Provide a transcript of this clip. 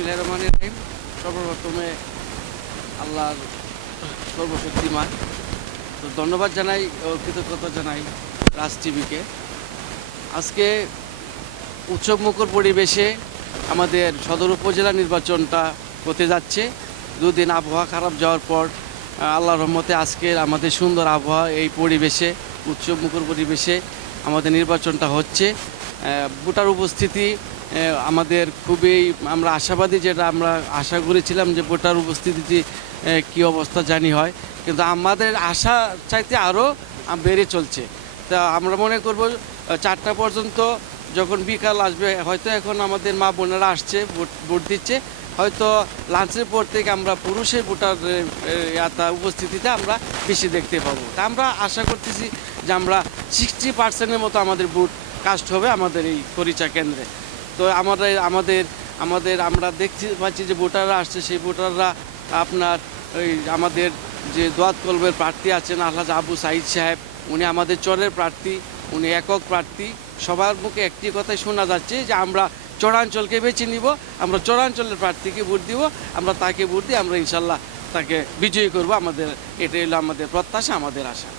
বিসমিল্লাহির রহমানির রহিম। সর্বপ্রথমে আল্লাহর সর্বশক্তিমান, তো ধন্যবাদ জানাই ও কৃতজ্ঞতা জানাই রাজ টিভিকে। আজকে উৎসবমুখর পরিবেশে আমাদের সদর উপজেলা নির্বাচনটা হতে যাচ্ছে। দুদিন আবহাওয়া খারাপ যাওয়ার পর আল্লাহর রহমতে আজকের আমাদের সুন্দর আবহাওয়া, এই পরিবেশে উৎসবমুখর পরিবেশে আমাদের নির্বাচনটা হচ্ছে। ভোটার উপস্থিতি আমাদের খুবই, আমরা আশাবাদী, যেটা আমরা আশা করেছিলাম যে ভোটার উপস্থিতি কী অবস্থা জানি হয়, কিন্তু আমাদের আশা চাইতে আরও বেড়ে চলছে। তা আমরা মনে করব 4টা পর্যন্ত, যখন বিকাল আসবে, হয়তো এখন আমাদের মা বোনেরা আসছে ভোট দিচ্ছে, হয়তো লাঞ্চের পর থেকে আমরা পুরুষের ভোটার উপস্থিতিতে আমরা বেশি দেখতে পাবো। তা আমরা আশা করতেছি যে আমরা 60% মতো আমাদের ভোট কাস্ট হবে আমাদের এই খরিচা কেন্দ্রে। তো আমরা দেখতে পাচ্ছি যে ভোটাররা আসছে, সেই ভোটাররা আপনার ওই আমাদের যে দোয়াত কলবের প্রার্থী আছেন আলহাজ আবু সাইদ সাহেব, উনি আমাদের চরের প্রার্থী, উনি একক প্রার্থী। সবার মুখে একটি কথাই শোনা যাচ্ছে যে আমরা চরাঞ্চলকে বেছে নিব, আমরা চরাঞ্চলের প্রার্থীকে ভোট দিব, আমরা তাকে ভোট দিয়ে আমরা ইনশাল্লাহ তাকে বিজয়ী করব। এটাই হলো আমাদের প্রত্যাশা, আমাদের আশা।